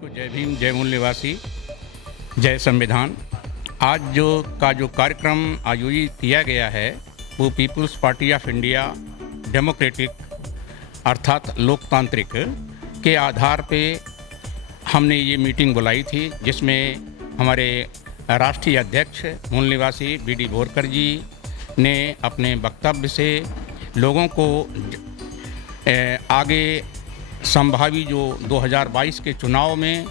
को जय भीम, जय मूल निवासी, जय संविधान। आज जो कार्यक्रम आयोजित किया गया है वो people's party of India democratic अर्थात लोकतांत्रिक के आधार पे हमने ये मीटिंग बुलाई थी, जिसमें हमारे राष्ट्रीय अध्यक्ष मूल निवासी बी.डी. बोरकर जी ने अपने वक्तव्य से लोगों को आगे संभावी जो 2022 के चुनाव में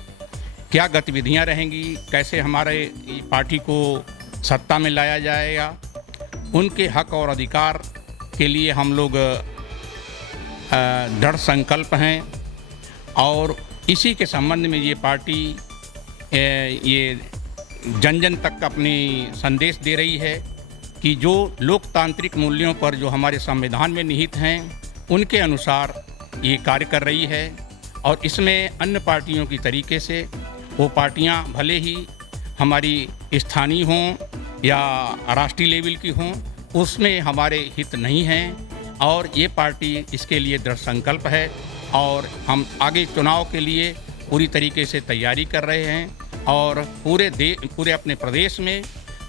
क्या गतिविधियां रहेंगी, कैसे हमारे पार्टी को सत्ता में लाया जाएगा, उनके हक और अधिकार के लिए हम लोग दृढ़ संकल्प हैं। और इसी के संबंध में ये पार्टी ये जन जन तक अपनी संदेश दे रही है कि जो लोकतांत्रिक मूल्यों पर जो हमारे संविधान में निहित हैं उनके अनुसार ये कार्य कर रही है। और इसमें अन्य पार्टियों की तरीके से वो पार्टियां भले ही हमारी स्थानीय हों या राष्ट्रीय लेवल की हों, उसमें हमारे हित नहीं हैं। और ये पार्टी इसके लिए दृढ़ संकल्प है और हम आगे चुनाव के लिए पूरी तरीके से तैयारी कर रहे हैं और पूरे अपने प्रदेश में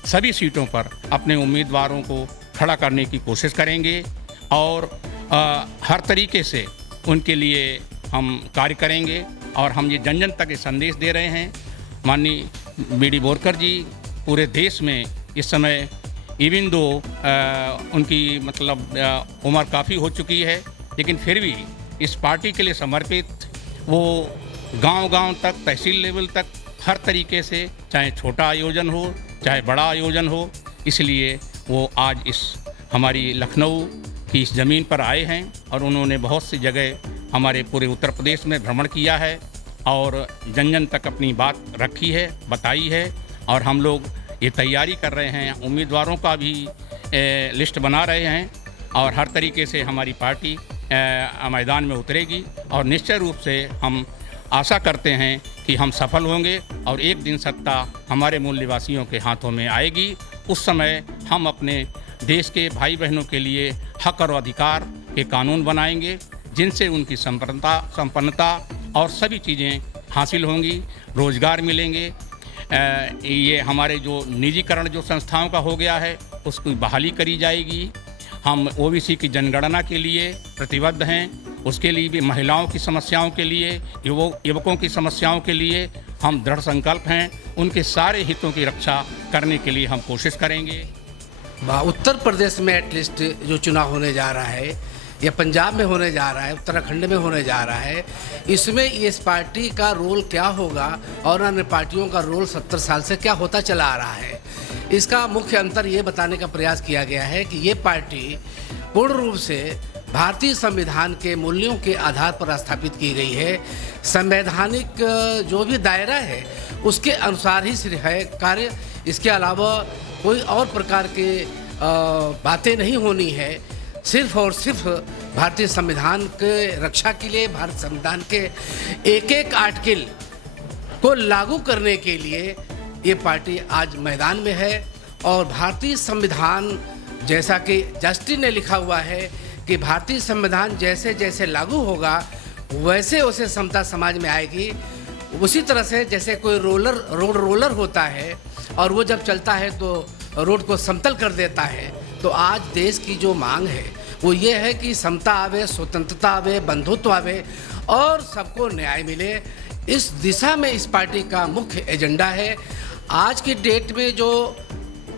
सभी सीटों पर अपने उम्मीदवारों को खड़ा करने की कोशिश करेंगे और हर तरीके से उनके लिए हम कार्य करेंगे। और हम ये जन जन तक संदेश दे रहे हैं। माननीय बी.डी. बोरकर जी पूरे देश में इस समय इवन दो उनकी उम्र काफ़ी हो चुकी है, लेकिन फिर भी इस पार्टी के लिए समर्पित वो गांव-गांव तक, तहसील लेवल तक हर तरीके से, चाहे छोटा आयोजन हो चाहे बड़ा आयोजन हो, इसलिए वो आज इस हमारी लखनऊ की इस ज़मीन पर आए हैं और उन्होंने बहुत सी जगह हमारे पूरे उत्तर प्रदेश में भ्रमण किया है और जन जन तक अपनी बात रखी है, बताई है। और हम लोग ये तैयारी कर रहे हैं, उम्मीदवारों का भी लिस्ट बना रहे हैं और हर तरीके से हमारी पार्टी मैदान में उतरेगी। और निश्चय रूप से हम आशा करते हैं कि हम सफल होंगे और एक दिन सत्ता हमारे मूल निवासियों के हाथों में आएगी। उस समय हम अपने देश के भाई बहनों के लिए हक और अधिकार के कानून बनाएंगे, जिनसे उनकी संपन्नता और सभी चीज़ें हासिल होंगी, रोज़गार मिलेंगे। ये हमारे जो निजीकरण जो संस्थाओं का हो गया है उसकी बहाली करी जाएगी। हम ओबीसी की जनगणना के लिए प्रतिबद्ध हैं, उसके लिए भी महिलाओं की समस्याओं के लिए, युवकों की समस्याओं के लिए हम दृढ़ संकल्प हैं। उनके सारे हितों की रक्षा करने के लिए हम कोशिश करेंगे। उत्तर प्रदेश में एटलीस्ट जो चुनाव होने जा रहा है या पंजाब में होने जा रहा है, उत्तराखंड में होने जा रहा है, इसमें इस पार्टी का रोल क्या होगा और अन्य पार्टियों का रोल 70 साल से क्या होता चला आ रहा है, इसका मुख्य अंतर ये बताने का प्रयास किया गया है कि ये पार्टी पूर्ण रूप से भारतीय संविधान के मूल्यों के आधार पर स्थापित की गई है। संवैधानिक जो भी दायरा है उसके अनुसार ही सिर्फ है कार्य, इसके अलावा कोई और प्रकार के बातें नहीं होनी है। सिर्फ और सिर्फ भारतीय संविधान के रक्षा के लिए, भारत संविधान के एक एक आर्टिकल को लागू करने के लिए ये पार्टी आज मैदान में है। और भारतीय संविधान जैसा कि जस्टिस ने लिखा हुआ है कि भारतीय संविधान जैसे जैसे लागू होगा वैसे वैसे समता समाज में आएगी। उसी तरह से जैसे कोई रोड रोलर होता है और वो जब चलता है तो रोड को समतल कर देता है, तो आज देश की जो मांग है वो ये है कि समता आवे, स्वतंत्रता आवे, बंधुत्व आवे और सबको न्याय मिले। इस दिशा में इस पार्टी का मुख्य एजेंडा है। आज की डेट में जो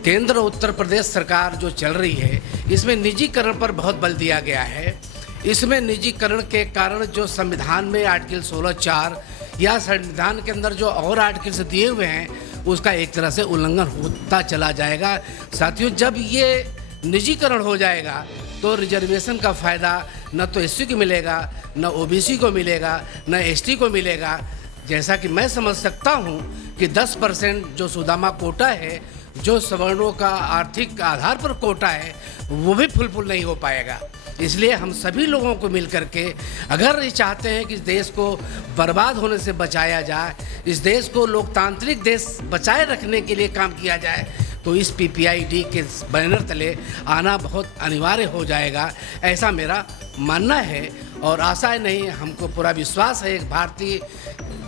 केंद्र उत्तर प्रदेश सरकार जो चल रही है, इसमें निजीकरण पर बहुत बल दिया गया है। इसमें निजीकरण के कारण जो संविधान में आर्टिकल 16(4) या संविधान के अंदर जो और आर्टिकल्स दिए हुए हैं उसका एक तरह से उल्लंघन होता चला जाएगा। साथियों, जब ये निजीकरण हो जाएगा तो रिजर्वेशन का फ़ायदा न तो एससी को मिलेगा, न ओबीसी को मिलेगा, न एसटी को मिलेगा। जैसा कि मैं समझ सकता हूँ कि 10% जो सुदामा कोटा है, जो सवर्णों का आर्थिक आधार पर कोटा है, वो भी फुलफिल नहीं हो पाएगा। इसलिए हम सभी लोगों को मिल करके अगर ये चाहते हैं कि इस देश को बर्बाद होने से बचाया जाए, इस देश को लोकतांत्रिक देश बचाए रखने के लिए काम किया जाए, तो इस पीपीआईडी के बैनर तले आना बहुत अनिवार्य हो जाएगा, ऐसा मेरा मानना है। और आशाएं नहीं, हमको पूरा विश्वास है, एक भारतीय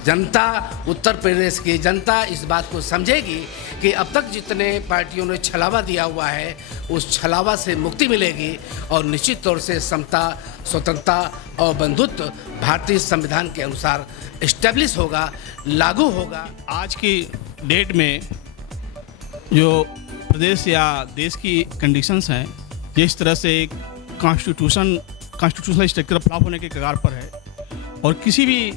जनता, उत्तर प्रदेश की जनता इस बात को समझेगी कि अब तक जितने पार्टियों ने छलावा दिया हुआ है उस छलावा से मुक्ति मिलेगी और निश्चित तौर से समता, स्वतंत्रता और बंधुत्व भारतीय संविधान के अनुसार इस्टेब्लिश होगा, लागू होगा। आज की डेट में जो प्रदेश या देश की कंडीशंस हैं, जिस तरह से कॉन्स्टिट्यूशनल स्ट्रक्चर फ्लॉप होने के कगार पर है और किसी भी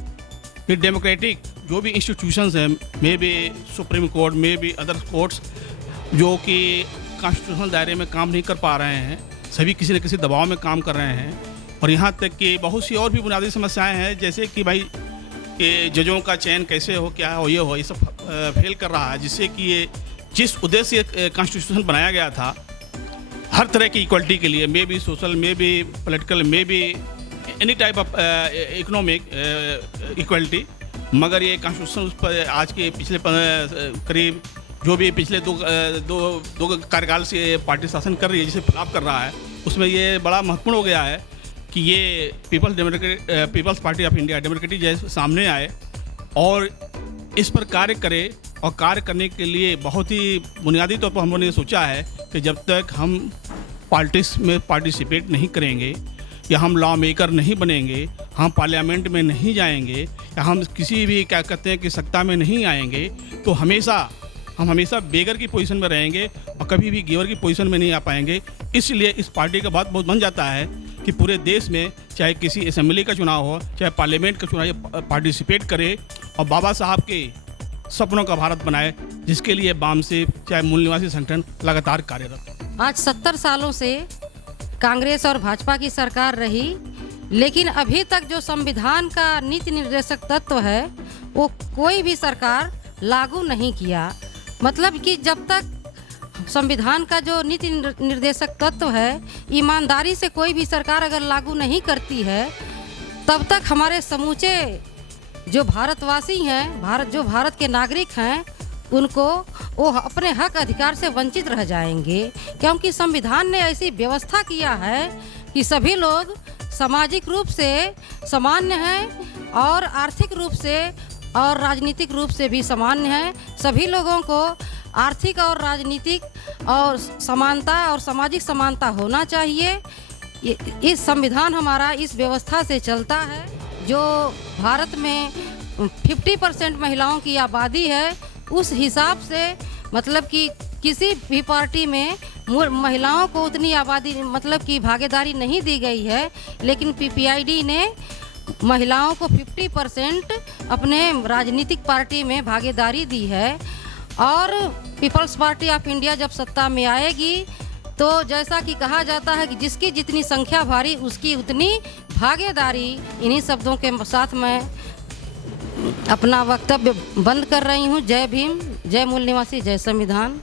डेमोक्रेटिक जो भी इंस्टीट्यूशंस हैं, may be supreme court, may be other courts, जो कि कॉन्स्टिट्यूशनल दायरे में काम नहीं कर पा रहे हैं, सभी किसी न किसी दबाव में काम कर रहे हैं। और यहाँ तक कि बहुत सी और भी बुनियादी समस्याएं हैं, जैसे कि भाई कि जजों का चयन कैसे हो, क्या हो, ये सब फेल कर रहा है, जिससे कि ये जिस उद्देश्य से कॉन्स्टिट्यूशन बनाया गया था हर तरह की इक्वलिटी के लिए, may be social, may be political, may be any type of economic equality, मगर ये कॉन्स्टिट्यूशन उस पर आज के पिछले करीब जो भी पिछले दो कार्यकाल से पार्टी शासन कर रही है, जिसे खिलाफ कर रहा है, उसमें ये बड़ा महत्वपूर्ण हो गया है कि ये people's party of India democratic जैसे सामने आए और इस पर कार्य करे। और कार्य करने के लिए बहुत ही बुनियादी तौर पर हम लोगों ने सोचा है कि जब तक हम पॉलिटिक्स में पार्टिसिपेट नहीं करेंगे या हम लॉ मेकर नहीं बनेंगे, हम पार्लियामेंट में नहीं जाएंगे या हम किसी भी क्या कहते हैं कि सत्ता में नहीं आएंगे, तो हम हमेशा बेगर की पोजीशन में रहेंगे और कभी भी गिवर की पोजीशन में नहीं आ पाएंगे। इसलिए इस पार्टी का बात बहुत बन जाता है कि पूरे देश में चाहे किसी असेंबली का चुनाव हो, चाहे पार्लियामेंट का चुनाव, पार्टिसिपेट करे और बाबा साहब के सपनों का भारत बनाए, जिसके लिए वाम से चाहे मूल निवासी संगठन लगातार कार्यरत है। आज 70 सालों से कांग्रेस और भाजपा की सरकार रही, लेकिन अभी तक जो संविधान का नीति निर्देशक तत्व है वो कोई भी सरकार लागू नहीं किया। मतलब कि जब तक संविधान का जो नीति निर्देशक तत्व है ईमानदारी से कोई भी सरकार अगर लागू नहीं करती है, तब तक हमारे समूचे जो भारतवासी हैं, भारत के नागरिक हैं, उनको वो अपने हक अधिकार से वंचित रह जाएंगे। क्योंकि संविधान ने ऐसी व्यवस्था किया है कि सभी लोग सामाजिक रूप से सामान्य हैं और आर्थिक रूप से और राजनीतिक रूप से भी सामान्य हैं। सभी लोगों को आर्थिक और राजनीतिक और समानता और सामाजिक समानता होना चाहिए। इस संविधान हमारा इस व्यवस्था से चलता है। जो भारत में 50% महिलाओं की आबादी है, उस हिसाब से मतलब कि किसी भी पार्टी में महिलाओं को उतनी आबादी मतलब कि भागीदारी नहीं दी गई है, लेकिन पीपीआईडी ने महिलाओं को 50% अपने राजनीतिक पार्टी में भागीदारी दी है। और पीपल्स पार्टी ऑफ इंडिया जब सत्ता में आएगी तो जैसा कि कहा जाता है कि जिसकी जितनी संख्या भारी उसकी उतनी भागीदारी। इन्हीं शब्दों के साथ मैं अपना वक्तव्य बंद कर रही हूँ। जय भीम, जय मूल निवासी, जय संविधान।